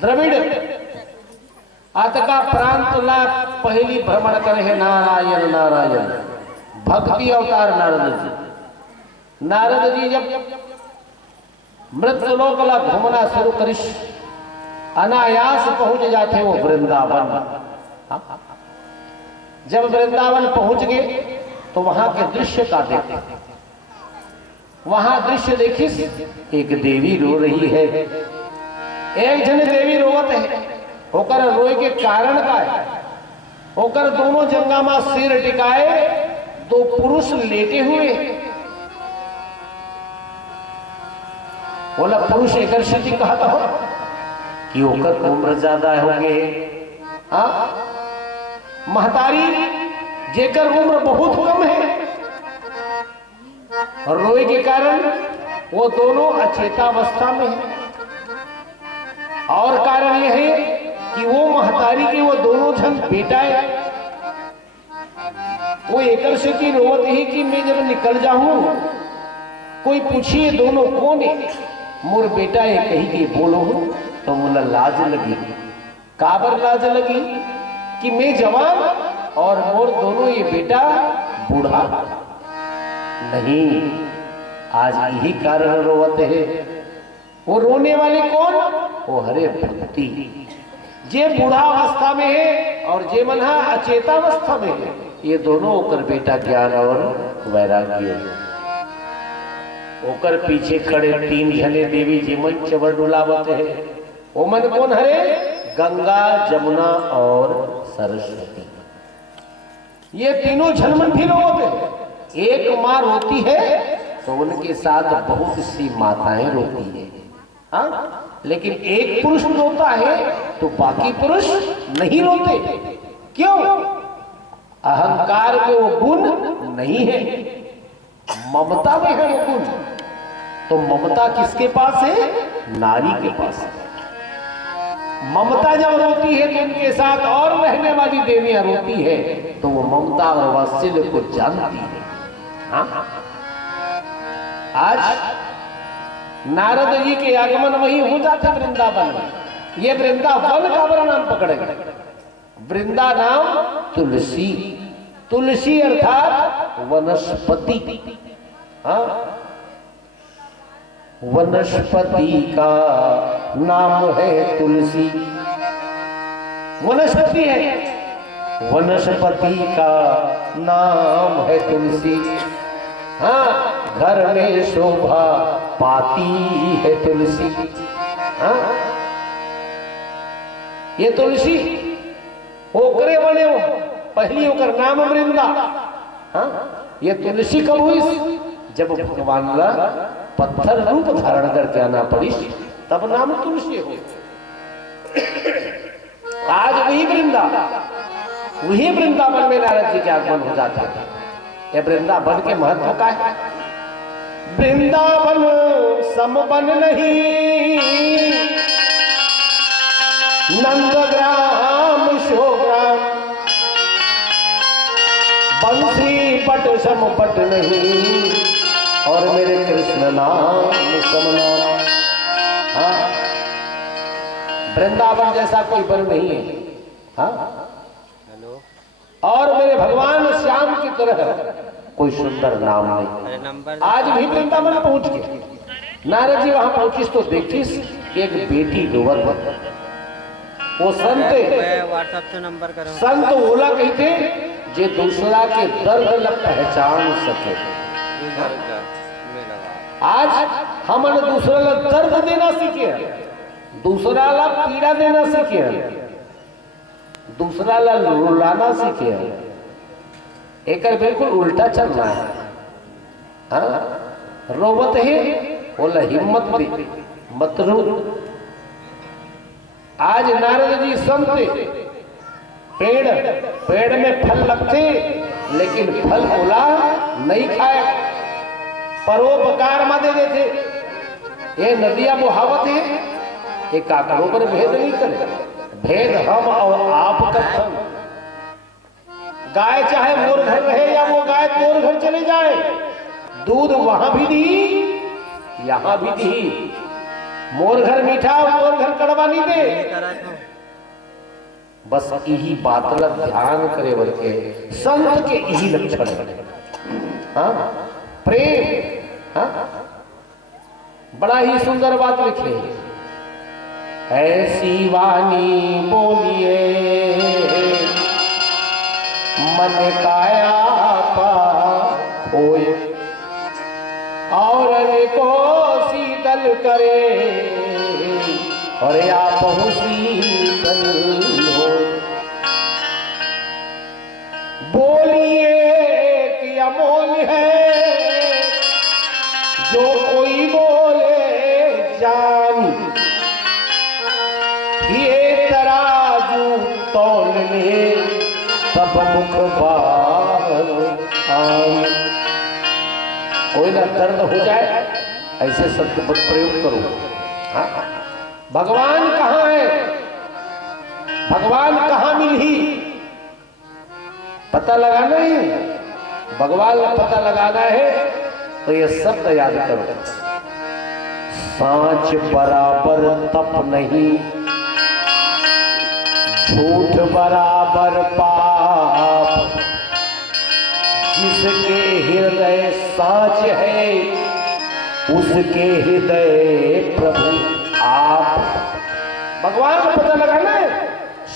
द्रविड़ अतका प्रांत ला पहली भ्रमण करे नारायण नारायण। भक्ति अवतार नारद जी। नारद जी जब मृत्युलोक ला घूमना शुरू करिश, अनायास पहुंच जाते वो वृंदावन। जब वृंदावन पहुंच गए तो वहां के दृश्य का देखे। वहां दृश्य देखिस, एक देवी रो रही है। एक जन देवी रोवत है, होकर रोए के कारण का है, होकर दोनों जंगा में सिर टिकाए दो पुरुष लेटे हुए। बोला पुरुष एक स्थिति कहता हो कि होकर उम्र ज्यादा हो गए, महतारी जेकर उम्र बहुत कम है, और रोए के कारण वो दोनों अचेतावस्था में है। और कारण यह है कि वो महतारी के वो दोनों जन बेटाए, वो एक से की रोवत है कि मैं जब निकल जाऊं कोई पूछिए दोनों कौन है, मोर बेटा है कही के बोलो हूं। तो मुला लाज लगी। काबर लाज लगी कि मैं जवान और मोर दोनों ये बेटा बूढ़ा। नहीं, आज यही कारण रोवत है। वो रोने वाले कौन? वो हरे भक्ति, जे बूढ़ा अवस्था में है और जे मना अचेतावस्था में है, ये दोनों होकर बेटा ज्ञान और वैराग्य। होकर पीछे खड़े तीन जने देवी जी मन चवर डुलावत है। वो मन कौन हरे? गंगा, जमुना और सरस्वती। ये तीनों झलमन भी रोते हैं। एक माँ रोती है तो उनके साथ बहुत सी माताएं रोती है, हाँ? लेकिन एक पुरुष रोता है तो बाकी पुरुष नहीं रोते। क्यों? अहंकार में वो गुण नहीं है, ममता में है वो गुण। तो ममता किसके पास है? नारी के पास है। ममता जब रोती है तो उनके साथ और रहने वाली देवियां रोती है, तो वो ममता और वात्सल्य को जानती है, हाँ? आज नारद जी के आगमन वही हो जाते वृंदावन में। ये वृंदावन का बड़ा नाम पकड़ेगा। वृंदा नाम तुलसी, तुलसी अर्थात वनस्पति, हाँ? वनस्पति का नाम है तुलसी। वनस्पति है, वनस्पति का नाम है तुलसी। हाँ, घर में शोभा पाती है तुलसी, हाँ? ये तुलसी ओकरे बने हो, पहली होकर नाम वृंदा, हाँ? ये तुलसी कब हुई? जब भगवान ला पत्थर रूप धारण करके आना पड़ी, तब नाम तुलसी हो। आज वही वृंदावन में नारद जी के आगमन हो जाता है। ये वृंदावन के महत्व का है। वृंदावन समवन नहीं, नंदग्राम शोग्राम, बंसी पट समपट नहीं, और मेरे कृष्ण नाम समनाम। हाँ, वृंदावन जैसा कोई वन नहीं है, हाँ? हेलो। और मेरे भगवान श्याम की तरह कोई सुंदर नाम नहीं। आज भी वृंदावन पहुंच गए। नारद जी वहां पहुंचिस तो देखिस एक बेटी रोवत। वो संत ओला कहते जे दूसरा के दर्द ल पहचान सके। आज हमने दूसरा ला दर्द देना सीखे, दूसरा ला पीड़ा देना सीखे, दूसरा ला रुलाना सीखे। एक बिल्कुल उल्टा चल रहा है, हाँ? रोवत है बोला हिम्मत दे मत रो। आज नारद जी समझे पेड़ में फल लगते लेकिन फल बोला नहीं खाए, परोपकार में दे देते। ये नदियां मुहावत है, ये काकरों पर भेद नहीं करे, भेद हम और आप करते। गाय चाहे मोर घर रहे या वो गाय तोर घर चले जाए, दूध वहां भी दी यहां भी दी। मोर घर मीठा मोर घर कड़वा नहीं दे। बस यही बात ला ध्यान करे बोल के संत के यही लक्षण है। हाँ प्रेम। हाँ बड़ा ही सुंदर बात लिखी, ऐसी वाणी बोलिए मन काया पा होए और को शीतल करे और आप शीतल हो। बोलिए कि अमोल है जो कोई बोले जान, ये तराजू तौल ले तब मुख बार आन। कोई ना दर्द हो जाए ऐसे शब्द मत प्रयोग करो। हाँ? भगवान कहाँ है, भगवान कहाँ मिली, पता लगाना है। भगवान का पता लगाना है तो ये शब्द याद करो, सांच बराबर तप नहीं, झूठ बराबर पाप, जिसके हृदय सांच है उसके हृदय प्रभु आप। भगवान को पता लगाना है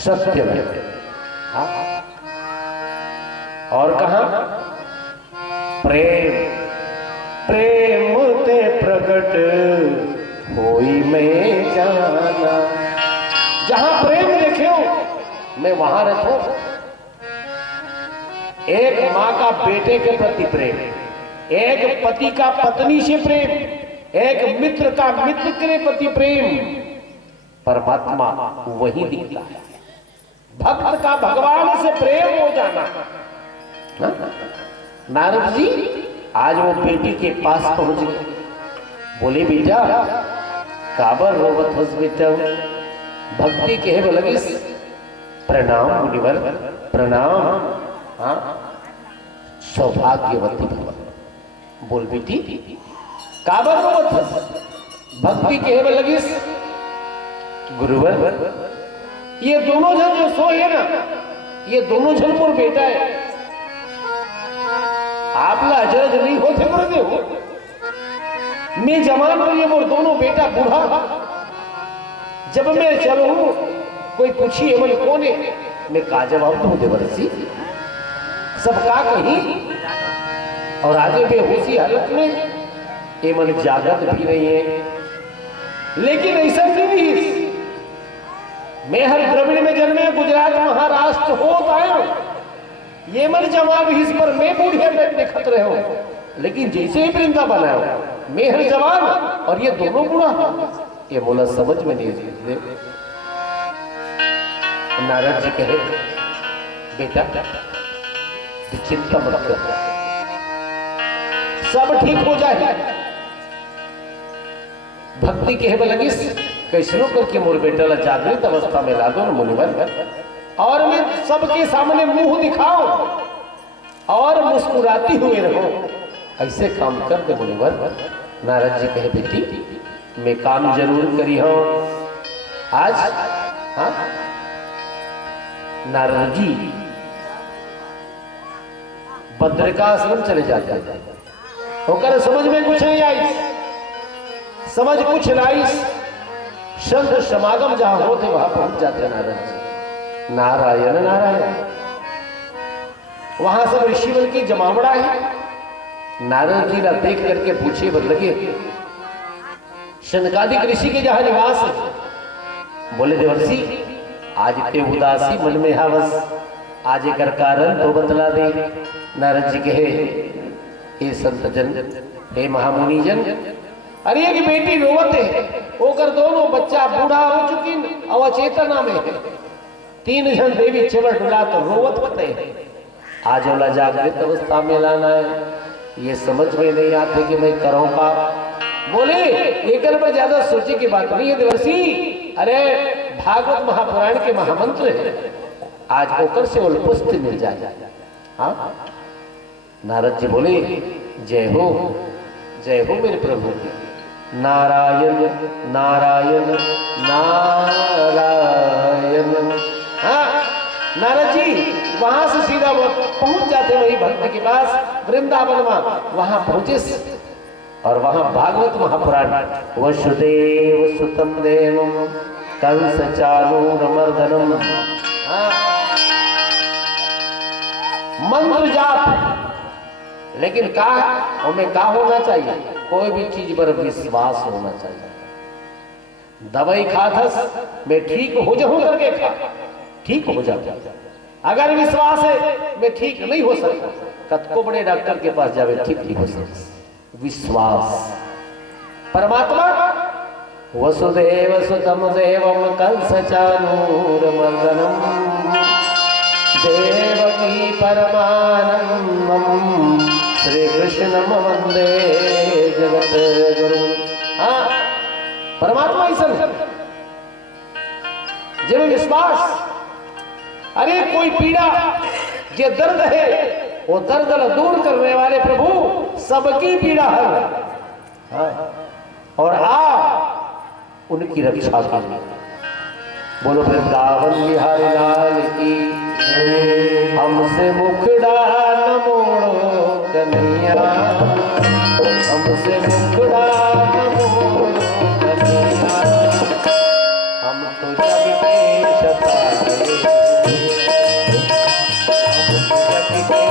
सत्य में। हाँ? और कहा प्रेम प्रेम ते प्रकट होई में जाना। जहां प्रेम देखे हो मैं वहां रहूं। एक मां का बेटे के प्रति प्रेम, एक पति का पत्नी से प्रेम, एक मित्र का मित्र के प्रति प्रेम, परमात्मा वही दिखता है। भक्त का भगवान से प्रेम हो जाना। नारद जी आज वो बेटी के पास पहुंच गए, बोले बेटा काबर रोवत हस बेटा। भक्ति कहे लगे प्रणाम मुनिवर प्रणाम। हाँ सौभाग्यवती भवन। बोल बेटी काबर रोवत हस। भक्ति कहे लगी गुरुवर ये दोनों जन जो सोए ना ये दोनों जन मोर बेटा है। आपला अजरज नहीं होते गुरुदेव, मैं जवान और ये मोर दोनों बेटा बूढ़ा। जब मैं चलूं कोई पूछिए बोले कौन है, मैं का जवाब दूं देवर्षि। सबका कहीं और आगे बेहोशी हालत में ये मन जागृत भी नहीं है। लेकिन ऐसा नहीं, मैं हर द्रविड़ में जन्मे गुजरात महाराष्ट्र हो पाए ये मन जवाब इस पर मैं बूढ़े बैठने खतरे हो। लेकिन जैसे ही वृंदावन आया मैं हर जवान और ये दोनों बूढ़ा। ये बोला समझ में नहीं। नारद जी कहे बेटा चिंता मत कर, सब ठीक हो जाए। भक्ति कहे लगी कैसनो करके मोर बेटा ला जागृत अवस्था में ला दो मुनिवर, और मैं सबके सामने मुंह दिखाओ और मुस्कुराती हुए रहो। ऐसे काम कर दे मुनिवर। नारद जी कहे बेटी मैं काम जरूर करी हूं आज। हाँ नारद जी बद्रिकाश्रम चले जाते हैं। होकर समझ में कुछ नहीं आई, समझ कुछ लाई। संत समागम जहां होते वहां पहुंच जाते नारद जी। नारायण नारायण वहां सब ऋषिवर की जमावड़ा है। नारद जी ना देख करके पूछे लगे शनकादिक ऋषि के जहां निवास है। बोले देवर्षि आज ते उदासी मन में हावस, आज एक कारण तो बतला दे। नारद जी कहे हे संत जन हे महामुनि जन, अरे एक बेटी रोवत है ओकर दोनों बच्चा बूढ़ा हो चुकी अवचेतना में है। 3 जन देवी चवर डुला तो रोवत बते आज वाला जागृत अवस्था में लाना है। ये समझ में नहीं आते कि मैं करूं का। बोले एक पर ज्यादा सोचे की बात नहीं है देवर्षि। अरे भागवत महापुराण के महामंत्र है, आज ओकर से उल्पुष्ट मिल जाए। हाँ नारद जी बोले जय हो मेरे प्रभु की। नारायण नारायण नारायण। हाँ, नारद जी वहां से सीधा वो पहुंच जाते वही भक्त के पास वृंदावन में। वहां पहुंचे और वहां भागवत महापुराण वसुदेव सुतम देवम कंस चाणूरमर्दनम। हाँ, मंत्र जाप, लेकिन का हमें का होना चाहिए? कोई भी चीज पर विश्वास होना चाहिए। दवाई खाथस मैं ठीक हो जाऊं करके खा, ठीक हो जाऊं। अगर विश्वास है मैं ठीक नहीं हो सकता, कतको बड़े डॉक्टर के पास जावे ठीक नहीं हो सकता। विश्वास। परमात्मा वसुदेव सुतम देवम कंस चाणूरमर्दनम देवकी परमानंदम श्री कृष्णम वंदे जगत गुरु। हाँ, परमात्मा ईश्वर जब विश्वास। अरे कोई पीड़ा जो दर्द है वो दर्द दूर करने वाले प्रभु सबकी पीड़ा है। हाँ, और उनकी रक्षा के लिए बोलो वृंदावन बिहारी लाल की। हमसे मुखड़ा न मोड़ो कन्हैया, हमसे मुखड़ा न मोड़ो कन्हैया। हम तो जग के सताए, हम तो जग के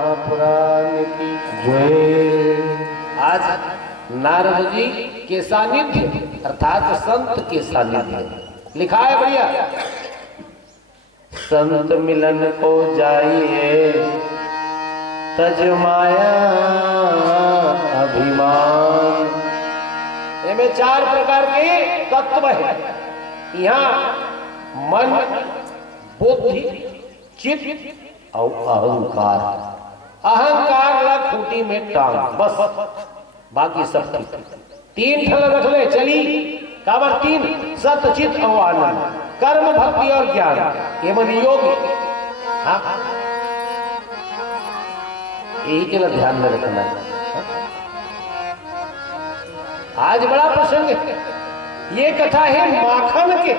महापुराण की जय। आज नारद जी के सानिध्य अर्थात संत के सानिध्य लिखा है बढ़िया। संत मिलन को जाइए तज माया अभिमान। इनमें 4 प्रकार के तत्व है। यहाँ मन, बुद्धि, चित्त और अहंकार। अहंकार ला खूंटी में टांग, बस बाकी सब ठीक। 3 ठल रख ले चली काबर 3 सत्य, चित्त और आनंद, कर्म, भक्ति और ज्ञान, ये मन योग। हाँ, यही के लिए ध्यान में रखना है। आज बड़ा प्रसंग है। ये कथा है माखन के,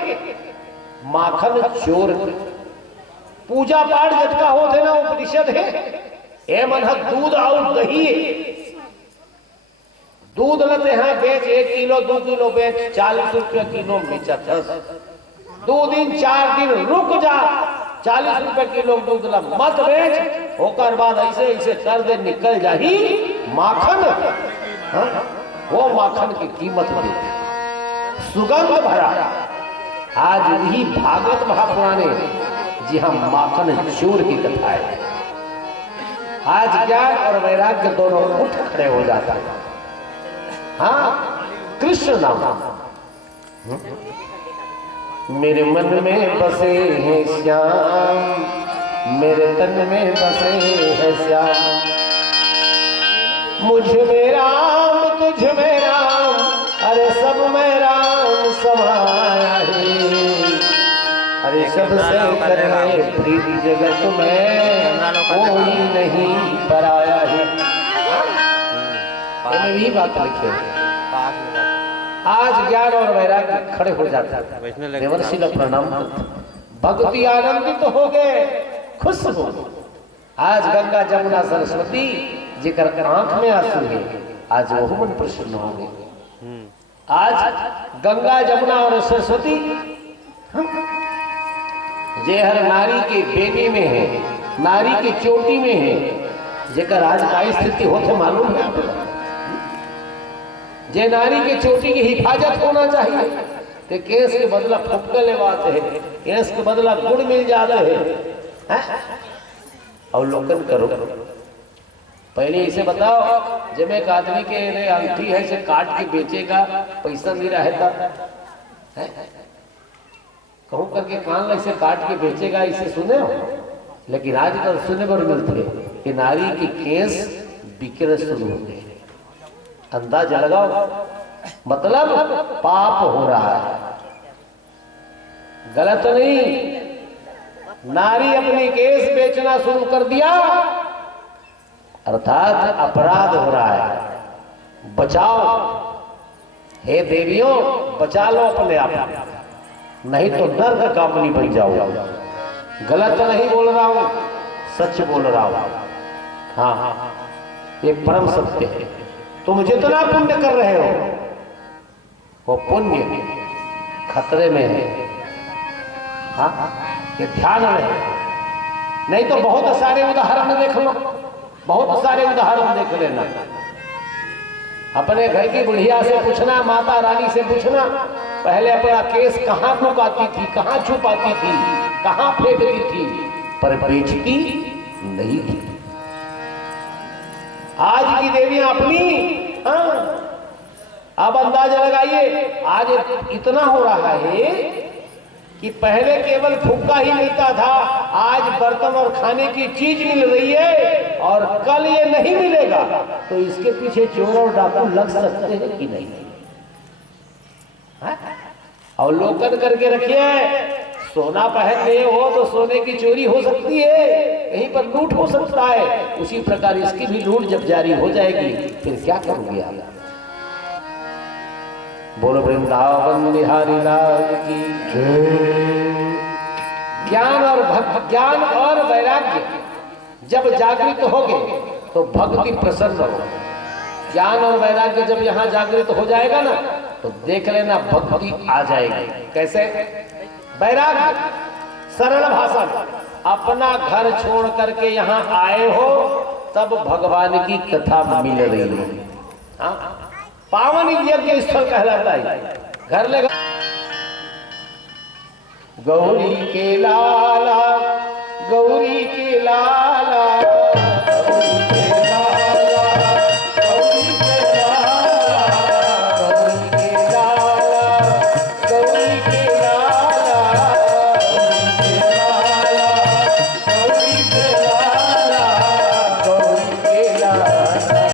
माखन चोर के। पूजा पाठ जटका होते ना उपनिषद है। ए मन दूध और दही, दूध लेते हैं बेच 1 किलो 2 किलो बेच 40 रुपया किलो बेचा 10। 2 दिन 4 दिन रुक जा, 40 रुपए किलो दूध ला मत बेच। होकर बाद ऐसे ऐसे कर दे निकल जा ही माखन। हाँ? वो माखन की कीमत दे, सुगंध भरा। आज वही भागवत महापुराणे जी हाँ माखन चोर की कथा है। आज ज्ञान और वैराग्य दोनों उठ खड़े हो जाता है। हाँ, कृष्ण नाम मेरे मन में बसे हैं श्याम, मेरे तन में बसे हैं श्याम। मुझ में राम तुझ में राम, अरे सब में राम समाया है। अरे सबसे करे प्रीति जगत में कोई नहीं पराया है। में भी बात लिखी है। आज ज्ञान और वैराग्य खड़े हो जाता है। देवर्षि का प्रणाम भक्ति आनंदित हो गए, खुश हो। आज गंगा जमुना सरस्वती जिकर आंख में आंसू है, आज वो मन प्रसन्न हो गए। आज गंगा जमुना और सरस्वती जे हर नारी के बेनी में है, नारी की चोटी में है। जेकर आज का स्थिति होते मालूम है आपको? जे नारी के चोटी की हिफाजत होना चाहिए तो केस के बदला फुटका लेवाते है, केस के बदला गुड़ मिल जाता है। और लोकन करो पहले इसे बताओ, जब एक आदमी के अंगूठी है से काट के बेचेगा, पैसा नहीं रहता है। कहूं करके कान ऐसे काट के बेचेगा, इसे सुने हो? लेकिन आजकल सुने पर मिलते कि नारी की केस बिकने शुरू हो गए। अंदाजा लगाओ, मतलब पाप हो रहा है। गलत नहीं, नारी अपनी केस बेचना शुरू कर दिया, अर्थात अपराध हो रहा है। बचाओ हे देवियों, बचा लो अपने आप, नहीं तो नर्क कामनी बन जाओ। गलत नहीं बोल रहा हूं, सच बोल रहा हूं। हाँ हाँ, ये परम सत्य है। तुम जितना पुण्य कर रहे हो वो पुण्य खतरे में है। हाँ, ये ध्यान रहे, नहीं तो बहुत सारे उदाहरण देख लो, बहुत सारे उदाहरण देख लेना। अपने घर की बुढ़िया से पूछना, माता रानी से पूछना, पहले अपना केस कहाँ लुकाती थी, कहाँ छुपाती थी, कहाँ फेंकती थी, पर बेचती नहीं थी। आज की देवियां अपनी, हाँ, अब अंदाजा लगाइए, आज इतना हो रहा है कि पहले केवल फुक्का ही मिलता था, आज बर्तन और खाने की चीज मिल रही है, और कल ये नहीं मिलेगा तो इसके पीछे चोर और डाकू लग सकते हैं कि नहीं? और लोकन करके रखिए, सोना पहनते हो तो सोने की चोरी हो सकती है, कहीं पर लूट हो सकता है। उसी प्रकार इसकी भी लूट जब जारी हो जाएगी फिर क्या करोगे आप? बोलो वृंदावन बिहारी लाल की जय। ज्ञान और वैराग्य जब जागृत होगे तो भक्ति प्रसन्न हो। ज्ञान और वैराग्य जब यहाँ जागृत हो जाएगा ना तो देख लेना भक्ति आ जाएगी। कैसे? वैराग्य सरल भाषा में, अपना घर छोड़ करके यहाँ आए हो तब भगवान की कथा मिल रही है। हाँ, पावन यज्ञ स्थल कहलाता है। घर लगा गौरी के लाला, गौरी के लाला,